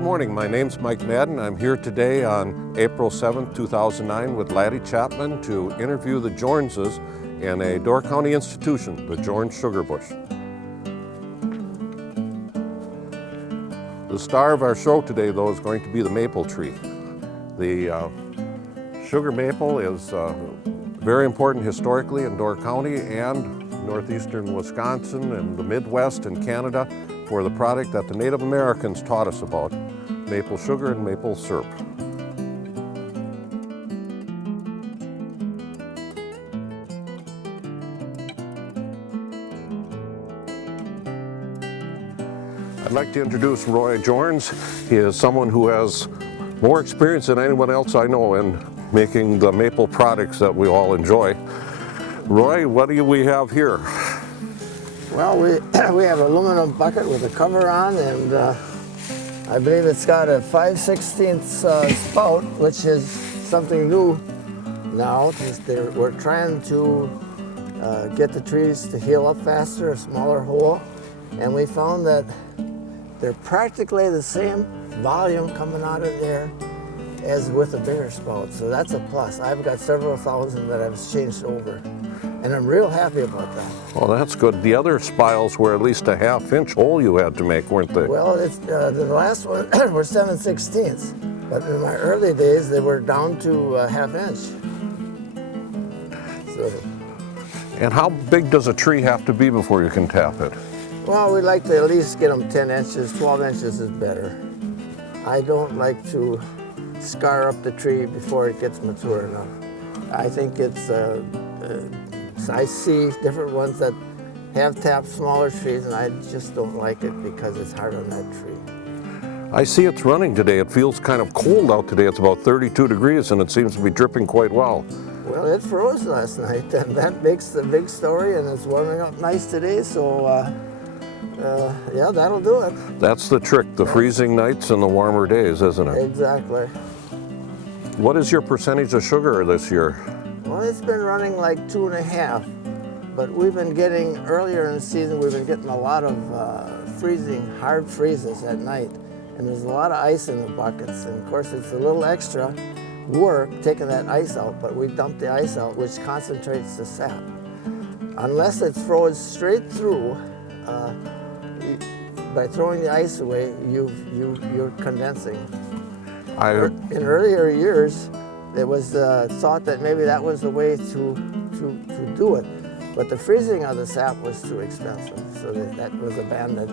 Good morning, my name's Mike Madden. I'm here today on April 7th, 2009 with Laddie Chapman to interview the Jornses in a Door County institution, the Jorns Sugar Bush. The star of our show today, though, is going to be the maple tree. The sugar maple is very important historically in Door County and northeastern Wisconsin and the Midwest and Canada for the product that the Native Americans taught us about, maple sugar and maple syrup. I'd like to introduce Roy Jorns. He is someone who has more experience than anyone else I know in making the maple products that we all enjoy. Roy, what do we have here? Well, we have an aluminum bucket with a cover on, and I believe it's got a 5/16 spout, which is something new now. We're trying to get the trees to heal up faster, a smaller hole, and we found that they're practically the same volume coming out of there as with a bigger spout, so that's a plus. I've got several thousand that I've changed over, and I'm real happy about that. Well, that's good. The other spiles were at least a ½ inch hole you had to make, weren't they? Well, the last one were 7/16, but in my early days they were down to a ½ inch. So, and how big does a tree have to be before you can tap it? well, we like to at least get them 10 inches, 12 inches is better. I don't like to scar up the tree before it gets mature enough. I think I see different ones that have tapped smaller trees, and I just don't like it because it's hard on that tree. I see it's running today. It feels kind of cold out today. It's about 32 degrees and it seems to be dripping quite well. Well, it froze last night, and that makes the big story, and it's warming up nice today, so yeah, that'll do it. That's the trick, the freezing nights and the warmer days, isn't it? Exactly. What is your percentage of sugar this year? Well, it's been running like 2.5, but we've been getting, earlier in the season, we've been getting a lot of hard freezes at night, and there's a lot of ice in the buckets, and of course it's a little extra work taking that ice out, but we dump the ice out, which concentrates the sap. Unless it's froze straight through, by throwing the ice away, you're condensing. In earlier years, it was thought that maybe that was the way to do it, but the freezing of the sap was too expensive, so that was abandoned.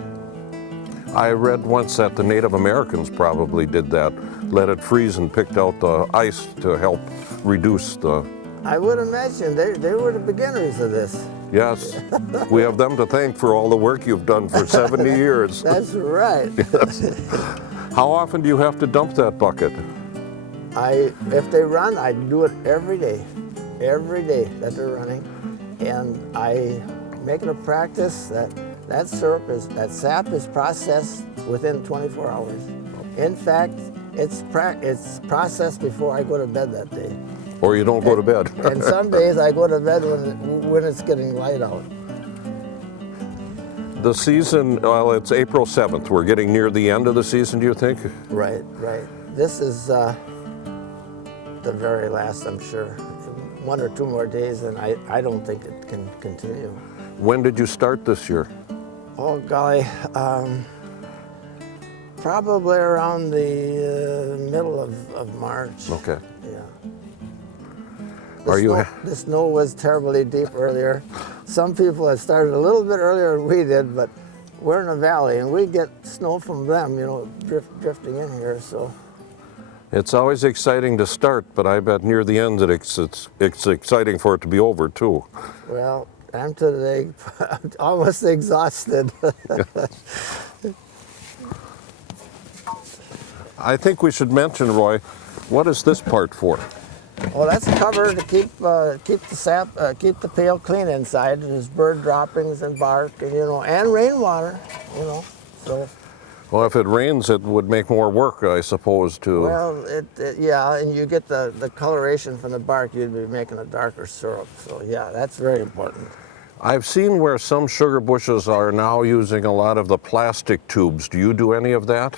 I read once that the Native Americans probably did that, let it freeze and picked out the ice to help reduce the... I would imagine they were the beginners of this. Yes, we have them to thank for all the work you've done for 70 years. That's right. Yes. How often do you have to dump that bucket? If they run, I do it every day that they're running, and I make it a practice that sap is processed within 24 hours. In fact, it's processed before I go to bed that day. Or you don't go to bed. And some days I go to bed when it's getting light out. The season, well, it's April 7th. We're getting near the end of the season, do you think? Right. This is the very last, I'm sure. 1 or 2 more days, and I don't think it can continue. When did you start this year? Oh, golly. Probably around the middle of March. Okay. Yeah. The snow was terribly deep earlier. Some people had started a little bit earlier than we did, but we're in a valley, and we get snow from them, drifting in here, so. It's always exciting to start, but I bet near the end it's exciting for it to be over, too. Well, I'm today almost exhausted. I think we should mention, Roy, what is this part for? Well, that's a cover to keep the sap, keep the pail clean inside. There's bird droppings and bark, and and rainwater, So. Well, if it rains, it would make more work, I suppose, to... Well, yeah, and you get the coloration from the bark. You'd be making a darker syrup. So yeah, that's very important. I've seen where some sugar bushes are now using a lot of the plastic tubes. Do you do any of that?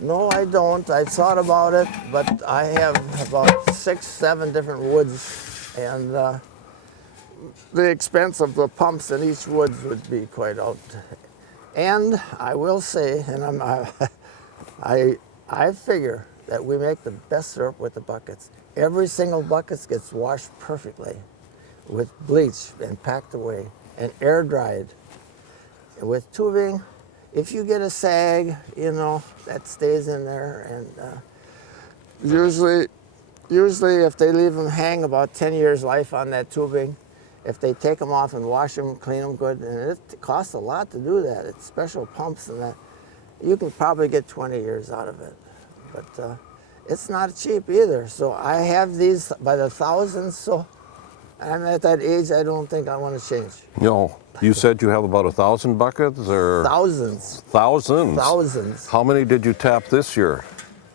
No, I don't. I thought about it, but I have about 6, 7 different woods, and the expense of the pumps in each woods would be quite out. And I will say, and I figure that we make the best syrup with the buckets. Every single bucket gets washed perfectly with bleach and packed away and air dried. And with tubing, if you get a sag, you know, that stays in there. And usually if they leave them hang, about 10 years life on that tubing. If they take them off and wash them, clean them good, and it costs a lot to do that. It's special pumps and that. You can probably get 20 years out of it. But it's not cheap either. So I have these by the thousands, so I'm at that age I don't think I want to change. No. You said you have about 1,000 buckets, or? Thousands. Thousands? Thousands. How many did you tap this year?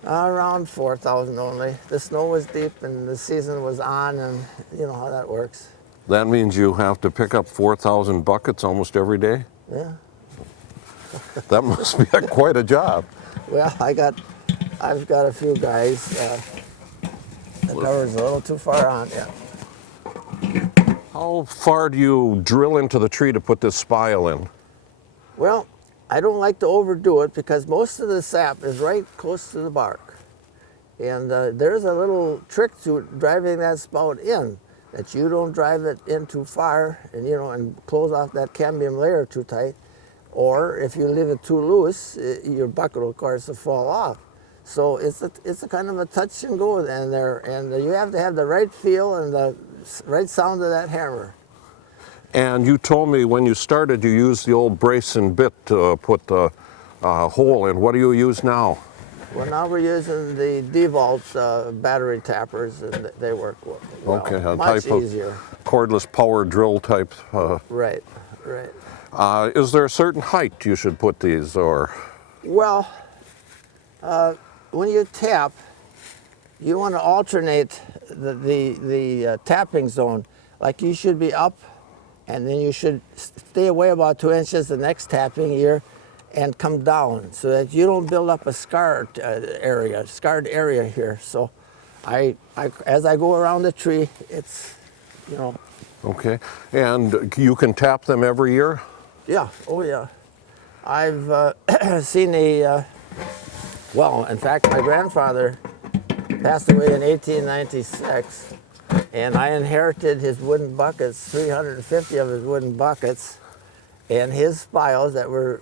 Around 4,000 only. The snow was deep and the season was on, and you know how that works. That means you have to pick up 4,000 buckets almost every day? Yeah. That must be quite a job. Well, I've got a few guys. The cover's a little too far on, yeah. How far do you drill into the tree to put this spile in? Well, I don't like to overdo it because most of the sap is right close to the bark. And there's a little trick to driving that spout in, that you don't drive it in too far and, you know, and close off that cambium layer too tight. Or if you leave it too loose, your bucket will, of course, will fall off. So it's a kind of a touch and go in there, and you have to have the right feel and the right sound of that hammer. And you told me when you started you used the old brace and bit to put the hole in. What do you use now? Well, now we're using the DeWalt battery tappers, and they work well. Okay, a much type easier. of cordless power drill type. Right, right. Is there a certain height you should put these, or? Well, when you tap, you want to alternate the tapping zone. Like you should be up, and then you should stay away about 2 inches the next tapping year, and come down so that you don't build up a scarred area here. So, as I go around the tree, it's, you know. Okay, and you can tap them every year? Yeah. Oh yeah. I've seen well, in fact, my grandfather passed away in 1896, and I inherited his wooden buckets, 350 of his wooden buckets, and his spiles that were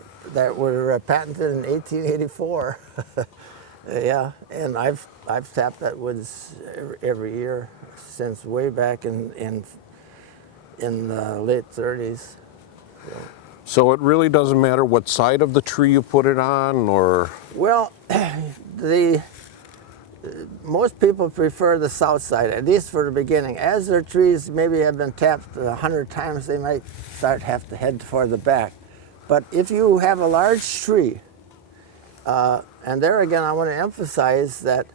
patented in 1884. Yeah, and I've tapped that woods every year since way back in the late 30s. So it really doesn't matter what side of the tree you put it on, or? Well, most people prefer the south side, at least for the beginning. As their trees maybe have been tapped 100 times, they might have to head toward the back. But if you have a large tree, and there again I want to emphasize that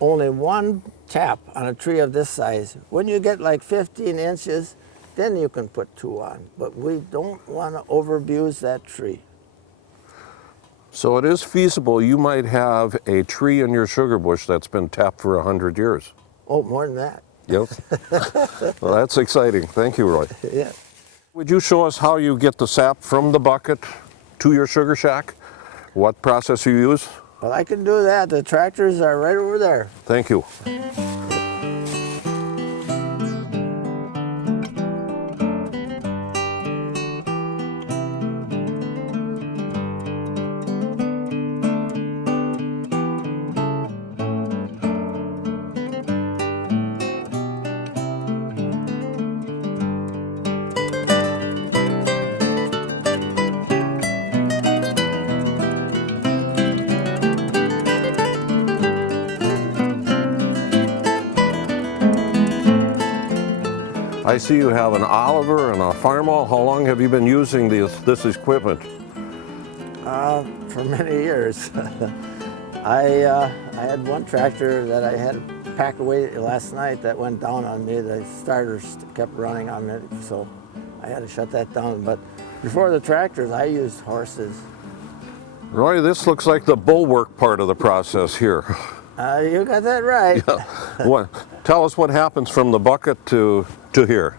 only one tap on a tree of this size. When you get like 15 inches, then you can put 2 on. But we don't want to overabuse that tree. So it is feasible you might have a tree in your sugar bush that's been tapped for 100 years. Oh, more than that. Yep. Well, that's exciting. Thank you, Roy. Yeah. Would you show us how you get the sap from the bucket to your sugar shack? What process you use? Well, I can do that. The tractors are right over there. Thank you. I see you have an Oliver and a Farmall. How long have you been using this equipment? For many years. I had one tractor that I had to pack away last night that went down on me. The starters kept running on it, so I had to shut that down. But before the tractors, I used horses. Roy, this looks like the bulwark part of the process here. You got that right. Tell us what happens from the bucket to here.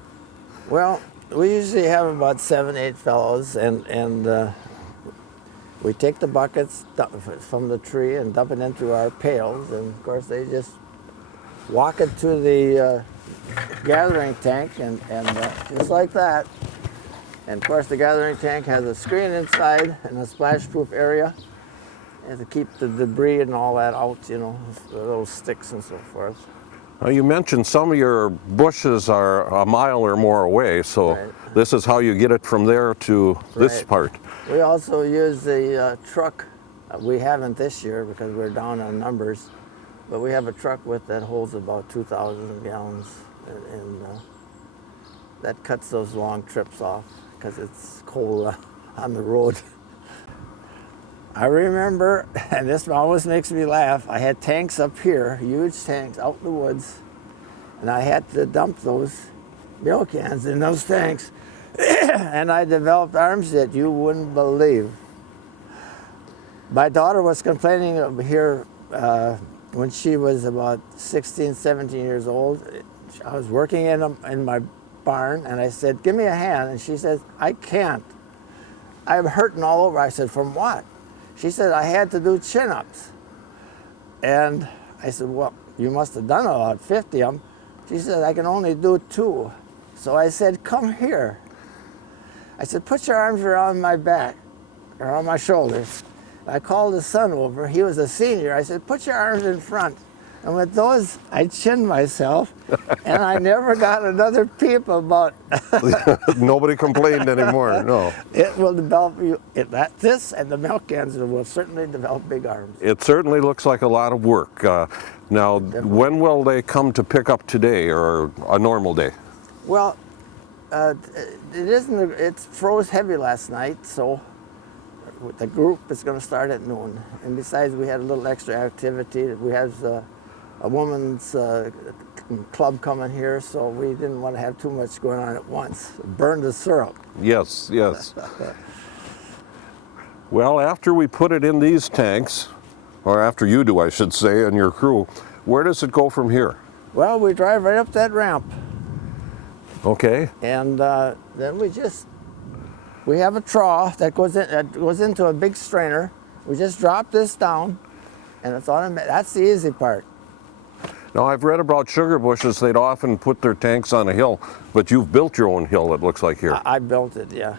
Well, we usually have about 7, 8 fellows, and we take the buckets from the tree and dump it into our pails, and of course they just walk it to the gathering tank, and just like that. And of course the gathering tank has a screen inside and a splash-proof area, and to keep the debris and all that out, you know, those sticks and so forth. Now you mentioned some of your bushes are a mile or more away, so right. This is how you get it from there to this Right. part. We also use the truck. We haven't this year because we're down on numbers, but we have a truck that holds about 2,000 gallons, and that cuts those long trips off because it's cold on the road. I remember, and this always makes me laugh, I had tanks up here, huge tanks out in the woods, and I had to dump those milk cans in those tanks, and I developed arms that you wouldn't believe. My daughter was complaining of here when she was about 16, 17 years old. I was working in my barn, and I said, "Give me a hand," and she said, "I can't. I'm hurting all over." I said, "From what?" She said, "I had to do chin-ups." And I said, "Well, you must have done about 50 of them." She said, "I can only do 2. So I said, "Come here." I said, "Put your arms around my back, around my shoulders." I called his son over. He was a senior. I said, "Put your arms in front." And with those, I chinned myself, and I never got another peep about. Nobody complained anymore, no. It will develop this, and the milk cans will certainly develop big arms. It certainly looks like a lot of work. Now, when will they come to pick up today, or a normal day? Well, it froze heavy last night, so the group is going to start at noon. And besides, we had a little extra activity. We have a woman's club coming here, so we didn't want to have too much going on at once. Burn the syrup. Yes, yes. Well, after we put it in these tanks, or after you do, I should say, and your crew, where does it go from here? Well, we drive right up that ramp. Okay. And then we have a trough that goes into a big strainer. We just drop this down, and it's automatic. That's the easy part. Now, I've read about sugar bushes. They'd often put their tanks on a hill, but you've built your own hill, it looks like here. I built it, yeah.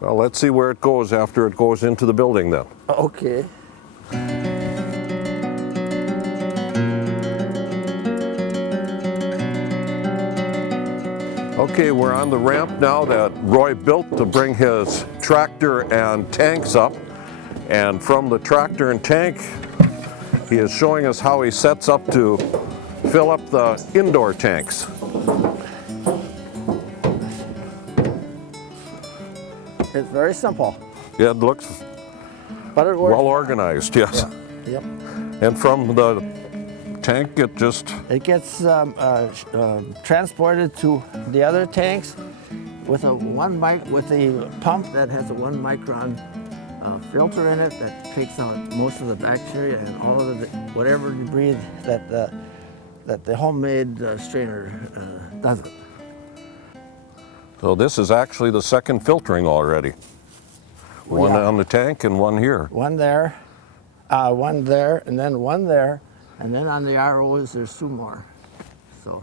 Well, let's see where it goes after it goes into the building then. Okay. Okay, we're on the ramp now that Roy built to bring his tractor and tanks up. And from the tractor and tank, he is showing us how he sets up to fill up the indoor tanks. It's very simple. Yeah, it looks But it works. well organized, yes. Yeah. Yep. And from the tank, it just... It gets transported to the other tanks with the pump that has a 1 micron filter in it that takes out most of the bacteria and all of the whatever debris that the homemade strainer doesn't. So this is actually the second filtering already. One on the tank and one here. One there, and then one there, and then on the ROs there's 2 more. So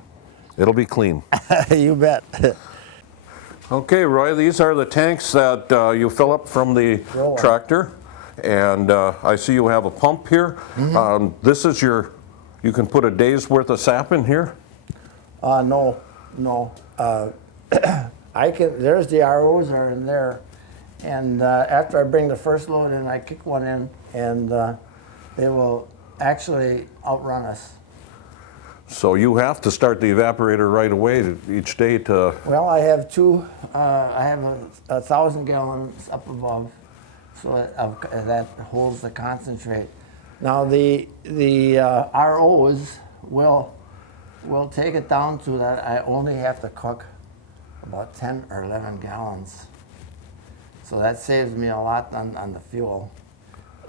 It'll be clean. you bet. Okay, Roy, these are the tanks that you fill up from the tractor. And I see you have a pump here. Mm-hmm. This is you can put a day's worth of sap in here? No. There's the ROs are in there. And after I bring the first load in, I kick one in, and they will actually outrun us. So you have to start the evaporator right away each day to... Well, I have I have 1,000 gallons up above, so that holds the concentrate. Now the ROs will take it down to that I only have to cook about 10 or 11 gallons. So that saves me a lot on the fuel.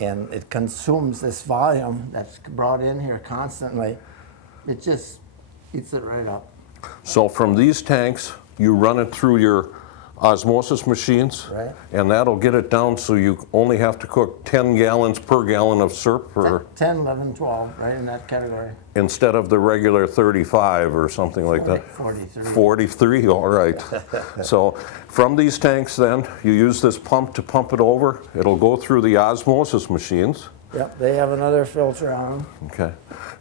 And it consumes this volume that's brought in here constantly. It just eats it right up. So from these tanks, you run it through your osmosis machines, Right. and that'll get it down so you only have to cook 10 gallons per gallon of syrup, or 10, 11, 12, right in that category. instead of the regular 35 or something like that. 43. 43, all right. So from these tanks then, you use this pump to pump it over. It'll go through the osmosis machines. Yep, they have another filter on them. Okay.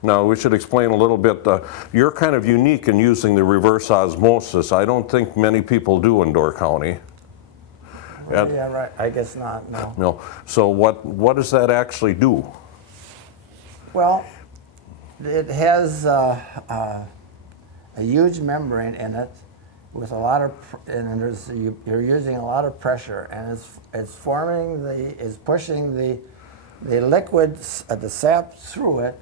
Now we should explain a little bit. You're kind of unique in using the reverse osmosis. I don't think many people do in Door County. Well, yeah, right. I guess not, no. No. So what does that actually do? Well, it has a huge membrane in it with a lot of, and you're using a lot of pressure, and it's pushing the liquids, the sap through it,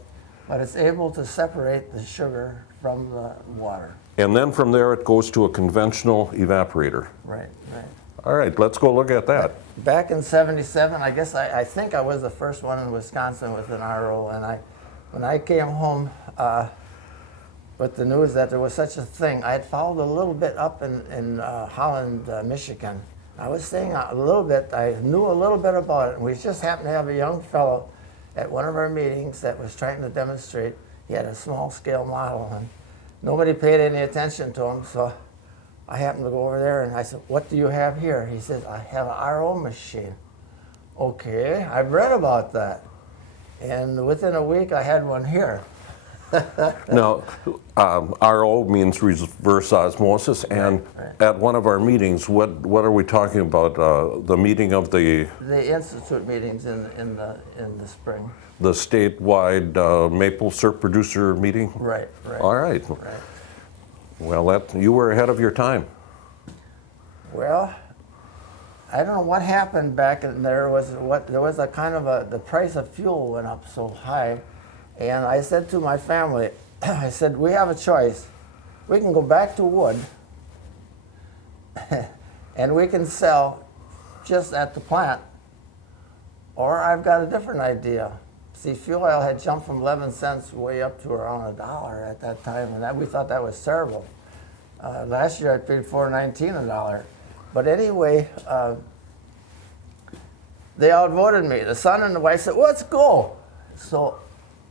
but it's able to separate the sugar from the water. And then from there it goes to a conventional evaporator. Right, right. All right, let's go look at that. Back in '77, I guess I think I was the first one in Wisconsin with an RO, and when I came home with the news that there was such a thing, I had followed a little bit up in Holland, Michigan. I was staying a little bit, I knew a little bit about it, and we just happened to have a young fellow at one of our meetings that was trying to demonstrate. He had a small scale model, and nobody paid any attention to him, so I happened to go over there and I said, "What do you have here?" He said, "I have an RO machine." Okay, I've read about that. And within a week I had one here. Now, RO means reverse osmosis, and right. at one of our meetings, what are we talking about? The meeting of the Institute meetings in the spring. the statewide maple syrup producer meeting? Right, right. All right. Right. Well, you were ahead of your time. Well, I don't know what happened back in there. There was a kind of the price of fuel went up so high, and I said to my family, I said, we have a choice. We can go back to wood, and we can sell just at the plant, or I've got a different idea. See, fuel oil had jumped from 11 cents way up to around $1 at that time, and we thought that was terrible. Last year I paid $4.19 a dollar. But anyway, they outvoted me. The son and the wife said, "Let's go." So,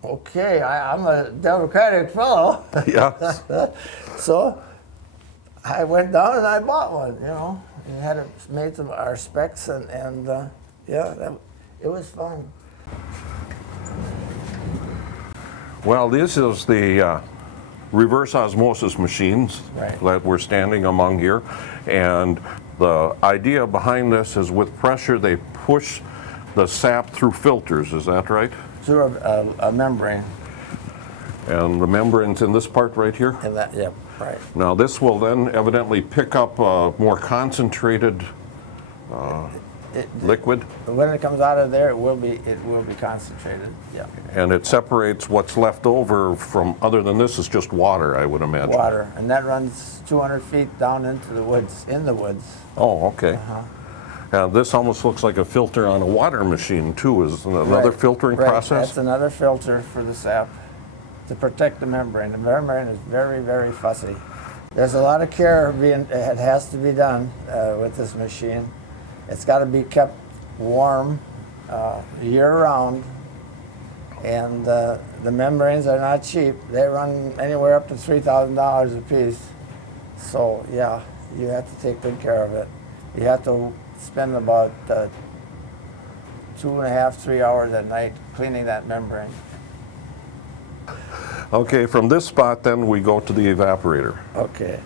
okay, I'm a Democratic fellow. Yes. So I went down and I bought one, you know. And had it made to our specs, and yeah, it was fun. Well, this is the reverse osmosis machines Right. that we're standing among here. And the idea behind this is with pressure, they push the sap through filters. Is that right? Through a membrane. And the membrane's in this part right here? And that, yeah, right. Now, this will then evidently pick up a more concentrated liquid, When it comes out of there, it will be concentrated. Yeah. and it separates what's left over from, other than this, is just water, I would imagine. Water, and that runs 200 feet down into the woods, in the woods. Oh, okay. This almost looks like a filter on a water machine, too. Is another Right, filtering right. process? That's another filter for the sap to protect the membrane. The membrane is very, very fussy. There's a lot of care it has to be done with this machine. It's got to be kept warm year-round, and the membranes are not cheap. They run anywhere up to $3,000 a piece. So yeah, you have to take good care of it. You have to spend about 2.5, 3 hours at night cleaning that membrane. Okay, from this spot, then, we go to the evaporator. Okay.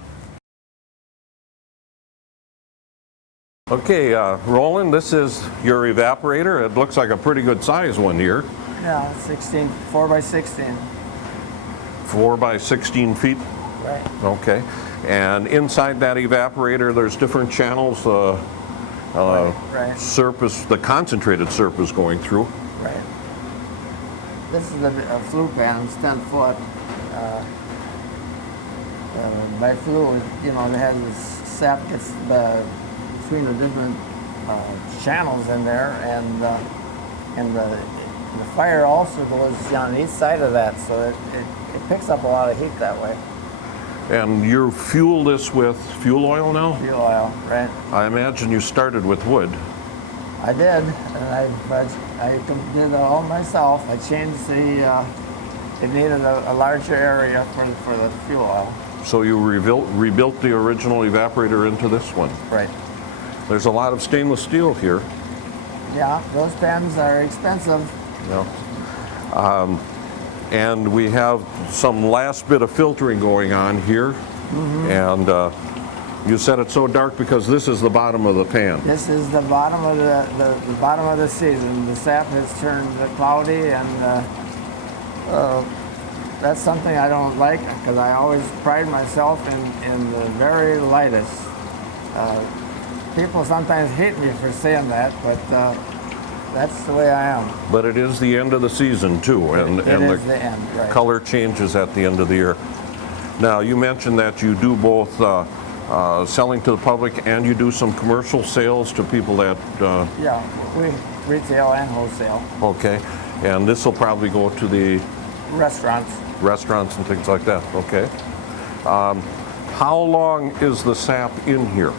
Okay, Roland, this is your evaporator. It looks like a pretty good size one here. Yeah, 4 by 16. 4 by 16 feet. Right. Okay. And inside that evaporator, there's different channels. Right. Syrup the concentrated syrup is going through. Right. This is the flue pan. It's 10 foot. My flue, you know, it has this sap gets between the different channels in there, and the fire also goes on each side of that, so it picks up a lot of heat that way. And you fuel this with fuel oil now? Fuel oil, right? I imagine you started with wood. I did, and I did it all myself. I changed it needed a larger area for the fuel oil. So you rebuilt the original evaporator into this one. Right. There's a lot of stainless steel here. Yeah, those pans are expensive. Yeah. And we have some last bit of filtering going on here. Mm-hmm. And you said it's so dark because this is the bottom of the pan. This is the bottom of the bottom of the season. The sap has turned cloudy, and that's something I don't like, because I always pride myself in the very lightest. People sometimes hate me for saying that, but that's the way I am. But it is the end of the season too, and the end, right. Color changes at the end of the year. Now, you mentioned that you do both selling to the public, and you do some commercial sales to people that... Yeah, we retail and wholesale. Okay, and this will probably go to the... Restaurants and things like that, okay. How long is the sap in here?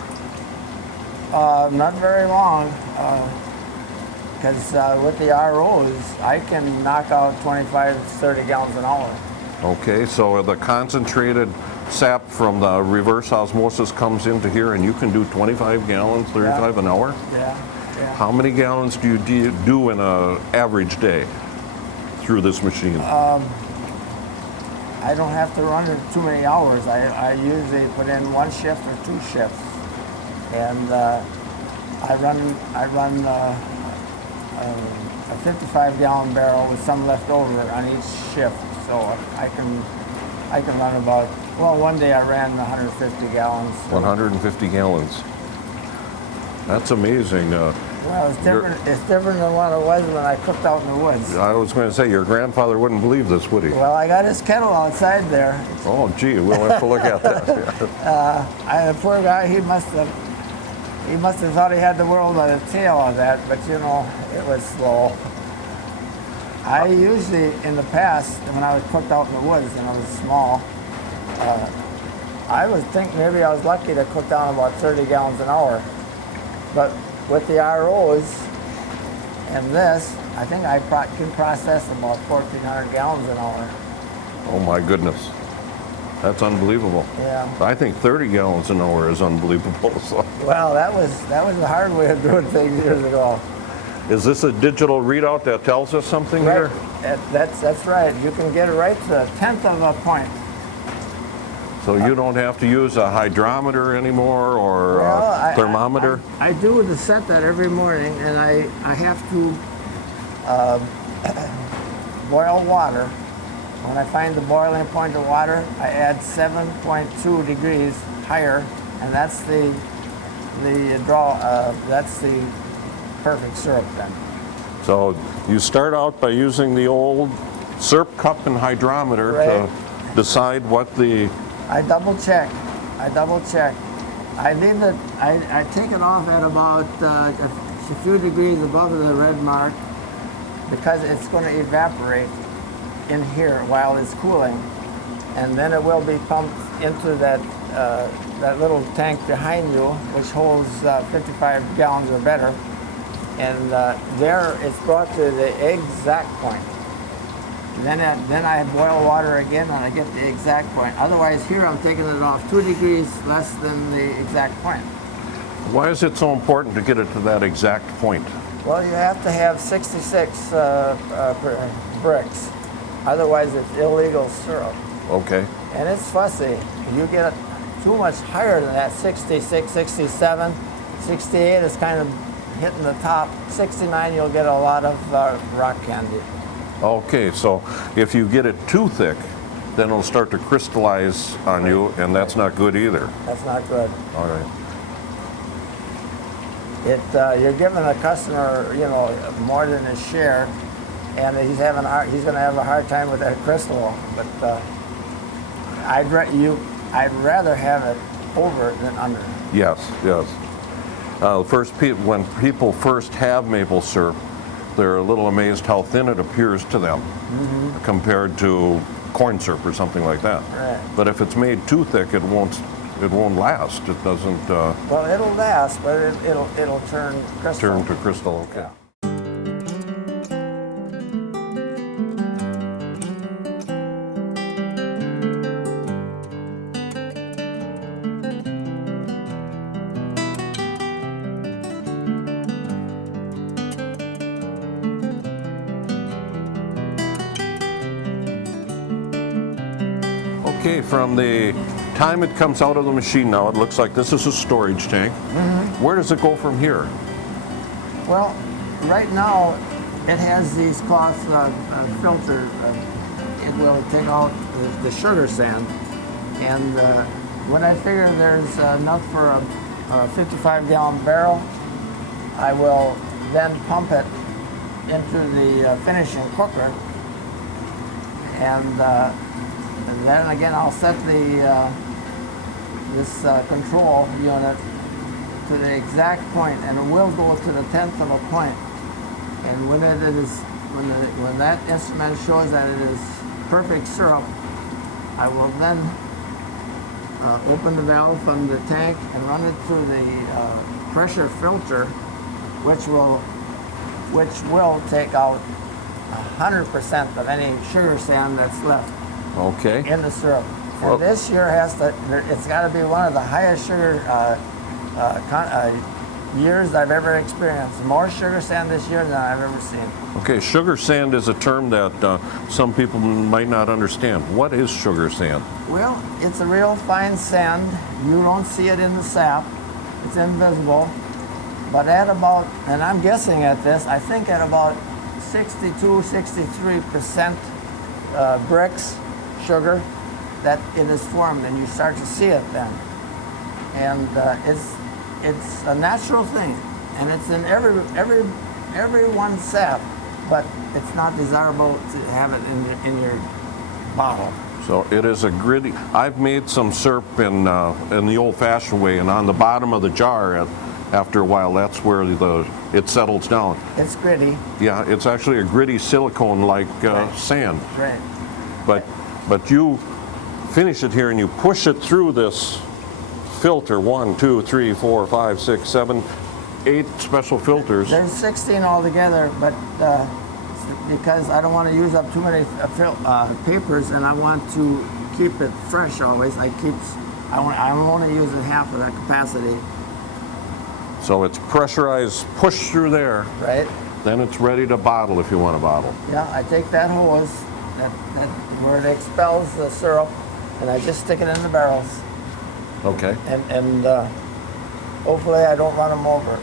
Not very long, because with the ROs, I can knock out 25, 30 gallons an hour. Okay, so the concentrated sap from the reverse osmosis comes into here, and you can do 25 gallons, 35 an hour? Yeah. How many gallons do you do in an average day through this machine? I don't have to run it too many hours. I usually put in one shift or two shifts, and I run a 55-gallon barrel with some left over on each shift, so I can run about, well, one day I ran 150 gallons. 150 gallons. That's amazing. Well, it's different than what it was when I cooked out in the woods. I was going to say, your grandfather wouldn't believe this, would he? Well, I got his kettle outside there. Oh, gee, we'll have to look at that. The poor guy, he must have thought he had the world on a tail on that, but you know, it was slow. I usually, in the past, when I was cooked out in the woods and I was small, I would think maybe I was lucky to cook down about 30 gallons an hour. But with the ROs and this, I think I can process about 1,400 gallons an hour. Oh my goodness. That's unbelievable. Yeah. I think 30 gallons an hour is unbelievable. So. Well, that was the hard way of doing things years ago. Is this a digital readout that tells us something right. here? That's right. You can get it right to a tenth of a point. So you don't have to use a hydrometer anymore or a thermometer? I do the set that every morning, and I have to boil water. When I find the boiling point of water, I add 7.2 degrees higher, and that's the perfect syrup then. So you start out by using the old syrup cup and hydrometer to decide what the... I double check. I leave it, I take it off at about a few degrees above the red mark, because it's going to evaporate in here while it's cooling, and then it will be pumped into that little tank behind you, which holds 55 gallons or better, and there it's brought to the exact point. Then I boil water again, and I get the exact point. Otherwise, here I'm taking it off 2 degrees less than the exact point. Why is it so important to get it to that exact point? Well, you have to have 66 bricks. Otherwise, it's illegal syrup. Okay. And it's fussy. You get it too much higher than that, 66, 67, 68 is kind of hitting the top. 69, you'll get a lot of rock candy. Okay, so if you get it too thick, then it'll start to crystallize on you, and that's not good either. That's not good. All right. You're giving the customer, you know, more than his share, and he's going to have a hard time with that crystal. But I'd rather have it over than under. Yes, yes. When people first have maple syrup, they're a little amazed how thin it appears to them compared to corn syrup or something like that. Right. But if it's made too thick, it won't last. It doesn't. Well, it'll last, but it'll turn crystal. Turn to crystal. Okay. Yeah. Okay, from the time it comes out of the machine now, it looks like this is a storage tank. Where does it go from here? Well, right now it has these cloth filters. It will take out the sugar sand, and when I figure there's enough for a 55-gallon barrel, I will then pump it into the finishing cooker, and then again I'll set this control unit to the exact point, and it will go to the 10th of a point. And when that instrument shows that it is perfect syrup, I will then open the valve from the tank and run it through the pressure filter, which will take out 100% of any sugar sand that's left in the syrup. Well, and this year it's got to be one of the highest sugar years I've ever experienced. More sugar sand this year than I've ever seen. Okay, sugar sand is a term that some people might not understand. What is sugar sand? Well, it's a real fine sand. You don't see it in the sap. It's invisible. But at about, and I'm guessing at this, I think at about 62-63% bricks, sugar, that it is formed, and you start to see it then. And it's a natural thing, and it's in everyone's sap, but it's not desirable to have it in your bottle. So it is a gritty. I've made some syrup in the old-fashioned way, and on the bottom of the jar, after a while, that's where it settles down. It's gritty. Yeah, it's actually a gritty silicone-like sand. Right. But you finish it here and you push it through this filter. 1, 2, 3, 4, 5, 6, 7, 8 special filters. There's 16 altogether, but because I don't want to use up too many papers, and I want to keep it fresh always, I'm only using half of that capacity. So it's pressurized, pushed through there. Right. Then it's ready to bottle if you want to bottle. Yeah, I take that hose, where it expels the syrup, and I just stick it in the barrels. Okay. And hopefully I don't run them over.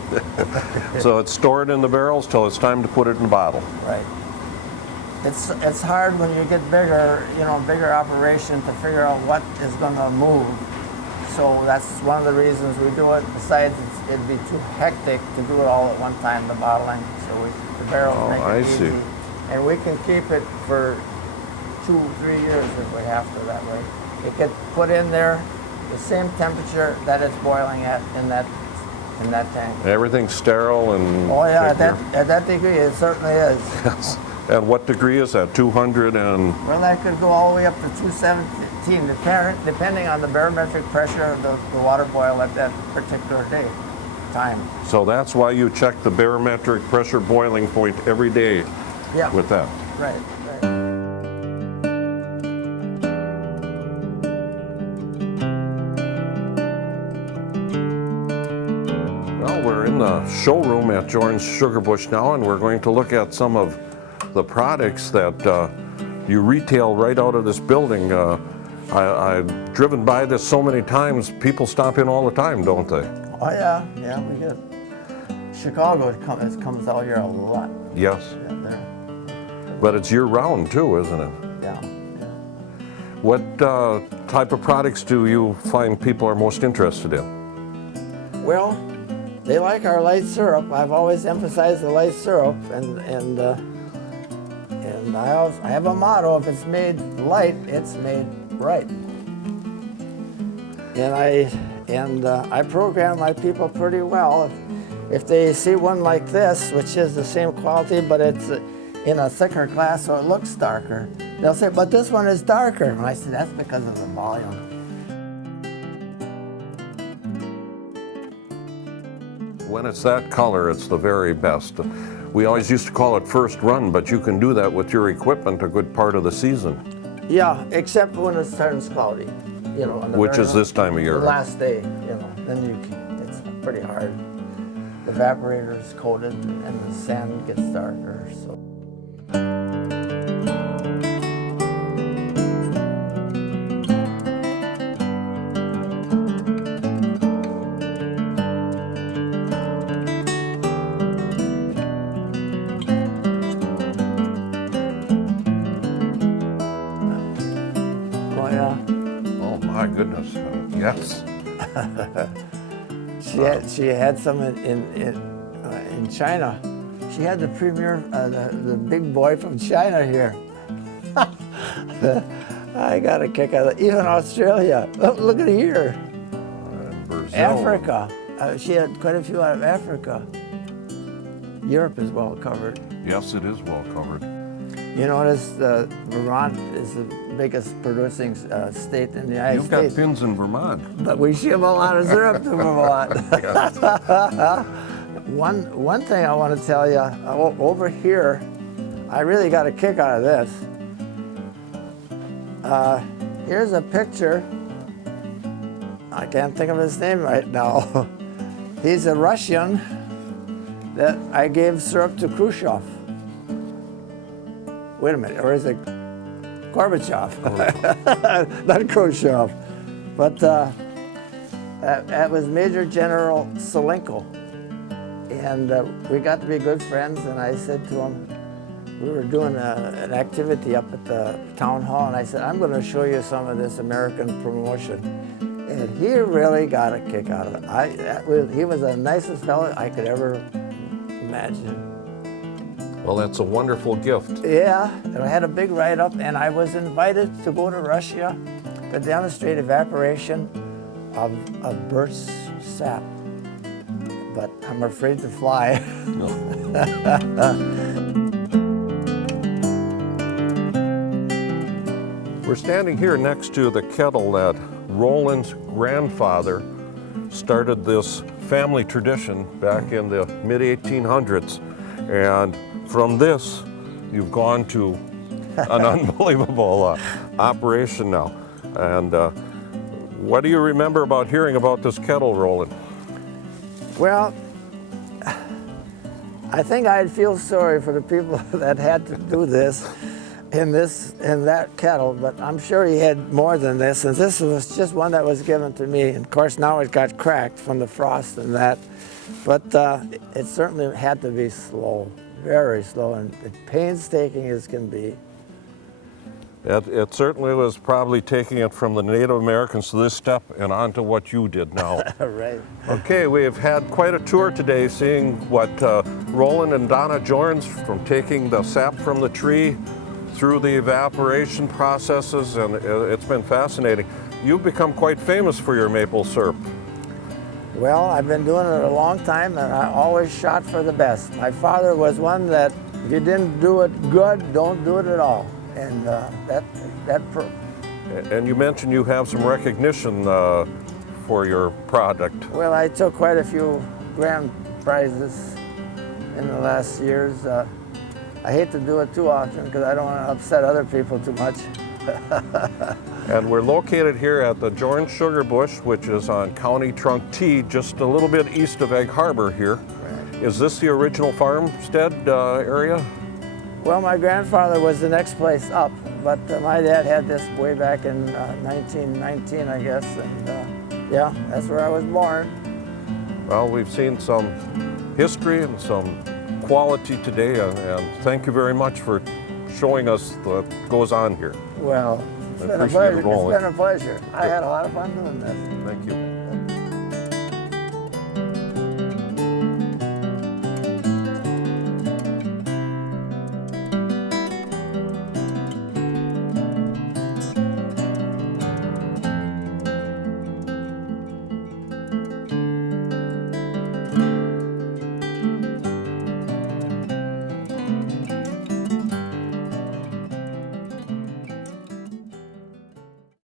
So it's stored in the barrels till it's time to put it in the bottle. Right. It's hard when you get bigger operation to figure out what is going to move. So that's one of the reasons we do it. Besides, it'd be too hectic to do it all at one time, the bottling. So the barrels make it easy. See. And we can keep it for 2-3 years if we have to that way. It gets put in there the same temperature that it's boiling at in that tank. Everything's sterile and. Oh yeah, at that degree it certainly is. Yes. And what degree is that? 200 and. Well, that could go all the way up to 217, depending on the barometric pressure of the water boil at that particular time. So that's why you check the barometric pressure boiling point every day. Yeah. With that. Right. Well, we're in the showroom at Jorns Sugar Bush now, and we're going to look at some of the products that you retail right out of this building. I've driven by this so many times, people stop in all the time, don't they? Oh yeah, we get Chicago comes out here a lot. Yes. Yeah, but it's year-round too, isn't it? Yeah. What type of products do you find people are most interested in? Well, they like our light syrup. I've always emphasized the light syrup, and I have a motto: if it's made light, it's made right. And I program my people pretty well. if they see one like this, which is the same quality, but it's in a thicker glass so it looks darker, they'll say, but this one is darker. And I say, that's because of the volume. When it's that color, it's the very best. We always used to call it first run, but you can do that with your equipment a good part of the season. Yeah, except when it turns cloudy, you know. Which is this time of year. The last day, you know, then it's pretty hard. The evaporator is coated and the sand gets darker, so. Oh yeah. Oh my goodness, yes. She had some in China. She had the premier, the big boy from China here. I got a kick out of it. Even Australia. Oh, look at here. Brazil. Africa. She had quite a few out of Africa. Europe is well covered. Yes, it is well covered. You notice Vermont is the biggest producing state in the United You've States. got pins in Vermont. But we ship a lot of syrup to Vermont. Yes. One thing I want to tell you, over here, I really got a kick out of this. Here's a picture. I can't think of his name right now. He's a Russian that I gave syrup to Khrushchev. Wait a minute, or is it Gorbachev? Not Khrushchev. But that was Major General Solenko. And we got to be good friends, and I said to him, we were doing an activity up at the town hall, and I said, I'm going to show you some of this American promotion. And he really got a kick out of it. He was the nicest fellow I could ever imagine. Well, that's a wonderful gift. Yeah, and I had a big write-up, and I was invited to go to Russia to demonstrate evaporation of birch sap. But I'm afraid to fly. No. We're standing here next to the kettle that Roland's grandfather started this family tradition back in the mid-1800s. And from this, you've gone to an unbelievable operation now. And what do you remember about hearing about this kettle, Roland? Well, I think I'd feel sorry for the people that had to do this in that kettle, but I'm sure he had more than this, and this was just one that was given to me. And of course, now it got cracked from the frost and that, but it certainly had to be slow, very slow, and painstaking as can be. It certainly was probably taking it from the Native Americans to this step and on to what you did now. Right. Okay, we have had quite a tour today, seeing what Roland and Donna Jorns, from taking the sap from the tree through the evaporation processes, and it's been fascinating. You've become quite famous for your maple syrup. Well, I've been doing it a long time, and I always shot for the best. My father was one that if you didn't do it good, don't do it at all. And And you mentioned you have some recognition for your product. Well, I took quite a few grand prizes in the last years. I hate to do it too often because I don't want to upset other people too much. And we're located here at the Jorns Sugar Bush, which is on County Trunk T, just a little bit east of Egg Harbor here. Right. Is this the original farmstead area? Well, my grandfather was the next place up, but my dad had this way back in 1919, I guess, and yeah, that's where I was born. Well, we've seen some history and some quality today, and thank you very much for showing us what goes on here. Well, it's been a pleasure. I had a lot of fun doing this. Thank you.